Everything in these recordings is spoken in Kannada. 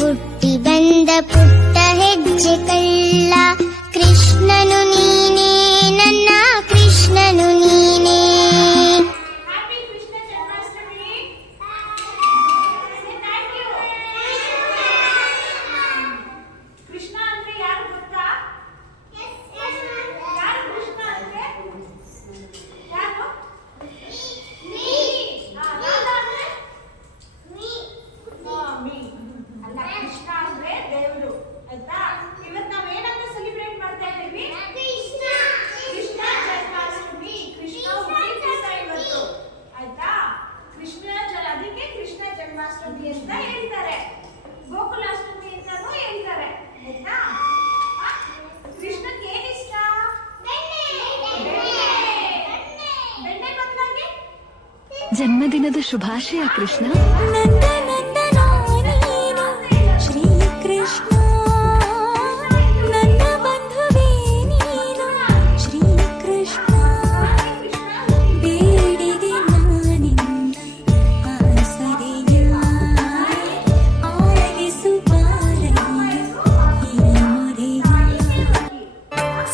ಹುಟ್ಟಿ ಬಂದ ಪುಟ್ಟ ಹೆಜ್ಜೆ ಕಳ್ಳ. ಕೃಷ್ಣನು ನೀನೇ ನನ್ನ ಕೃಷ್ಣನು ನೀನೇ. ಜನ್ಮದಿನದ ಶುಭಾಶಯ ಕೃಷ್ಣ.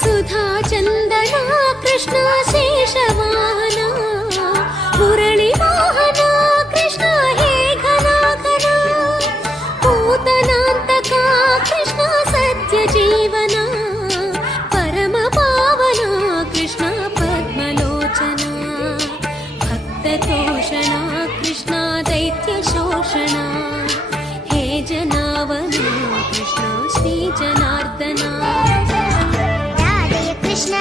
ಸುಧಾ ಚಂದನ ಕೃಷ್ಣ ಶೇಷವಾಹನ ಮುರಳಿ ಮೋಹನ ಕೃಷ್ಣ ಹೇ ಘನ ಘನ ಪೂತನಾಂತಕ ಕೃಷ್ಣ ಸತ್ಯ ಜೀವನ ಪರಮ ಪಾವನ ಕೃಷ್ಣ ಪದ್ಮಲೋಚನ ಭಕ್ತ ತೋಷಣ ಕೃಷ್ಣ ದೈತ್ಯ ಶೋಷಣ ಹೇ ಜನಾವನ ಕೃಷ್ಣ ಶ್ರೀ ಜನಾರ್ದನ. ಕೃಷ್ಣ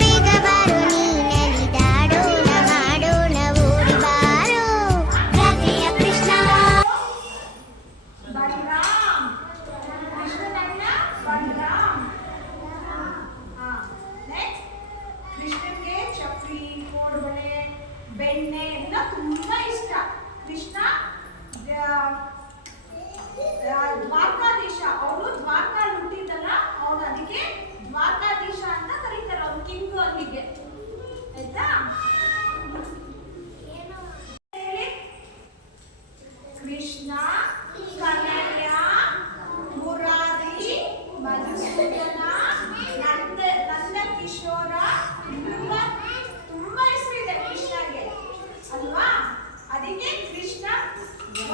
ಬೇಗ ಬಾರೋ ನೀನಲಿದಾಡೋಣ ಹಾಡೋಣ ಓಡಿ ಬಾರೋ ರಾಧೆಯ ಕೃಷ್ಣ. ಬಲರಾಮ್ ಕೃಷ್ಣನನ್ನ ಬಲರಾಮ್. ಕೃಷ್ಣನ್ಗೆ ಚಕ್ರಿ ಕೋಡ್ಬಳೆ ಬೆಣ್ಣೆ ಎಲ್ಲ ತುಂಬಾ ಇಷ್ಟ. ಕೃಷ್ಣ ದ್ವಾರಕಾಧೀಶ, ಅವನು ದ್ವಾರಕಾ ಹುಟ್ಟಿದ್ದಲ್ಲ, ಅವನು ಅದಕ್ಕೆ ದ್ವಾರಕಾಧೀಶ ಅಂತ ಕರೀತಾರೆ. ಅವ್ನು ಕಿಂಗ್ ಅಲ್ಲಿಗೆ, ಆಯ್ತಾ? ಕೃಷ್ಣ ಕನಯ್ಯ ಮುರಾರಿ ಮಧುಸೂದನ ನಂದ ಕಿಶೋರ, ತುಂಬಾ ಹೆಸರಿದೆ ಕೃಷ್ಣಗೆ ಅಲ್ವಾ? ಅದಕ್ಕೆ ಕೃಷ್ಣ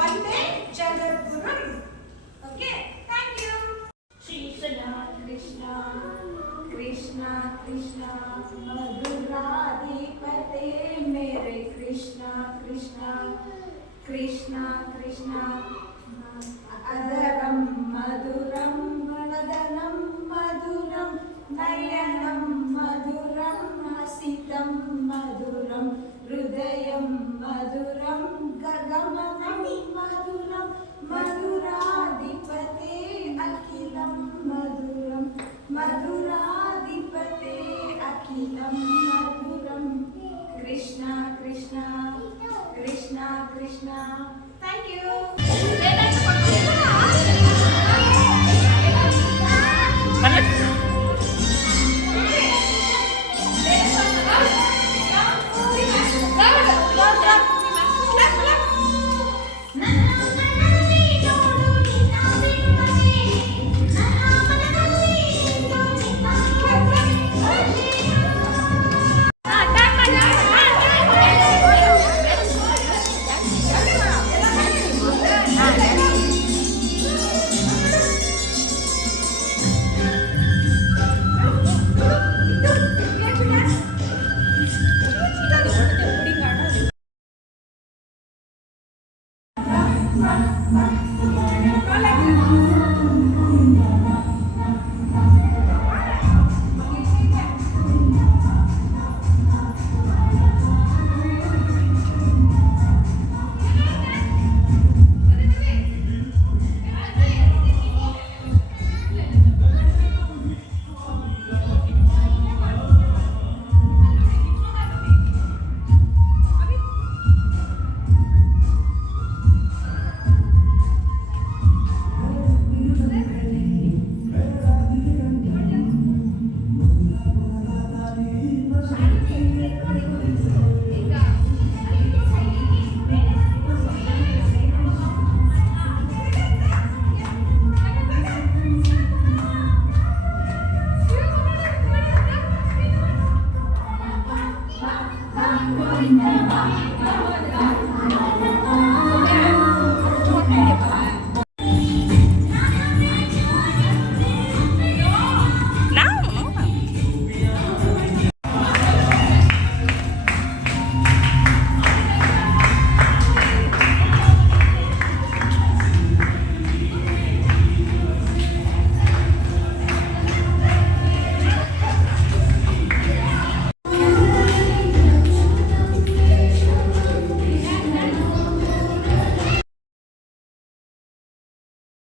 ಒಂದೇ ಜಗದ್ಗುರು. Okay, thank you. Krishna Krishna Krishna ಮಧುರಾಧಿಪತೆ ಮೇರೆ ಕೃಷ್ಣ ಕೃಷ್ಣ ಕೃಷ್ಣ ಕೃಷ್ಣ ಅದರಂ ಮಧುರಂ ವದನಂ ಮಧುರಂ ನಯನಂ ಮಧುರಂ ಹಸಿತಂ ಮಧುರಂ ಹೃದಯಂ ಮಧುರಂ ಗಗನಂ ಮಧುರಂ ಮಧುರಾಧಿಪತೆ ಅಖಿಲಂ ಮಧುರಂ ಮಧುರಾಧಿಪತೆ ಅಖಿಲಂ ಮಧುರಂ. Krishna Krishna Krishna Krishna. Thank you. Let's go. Govinda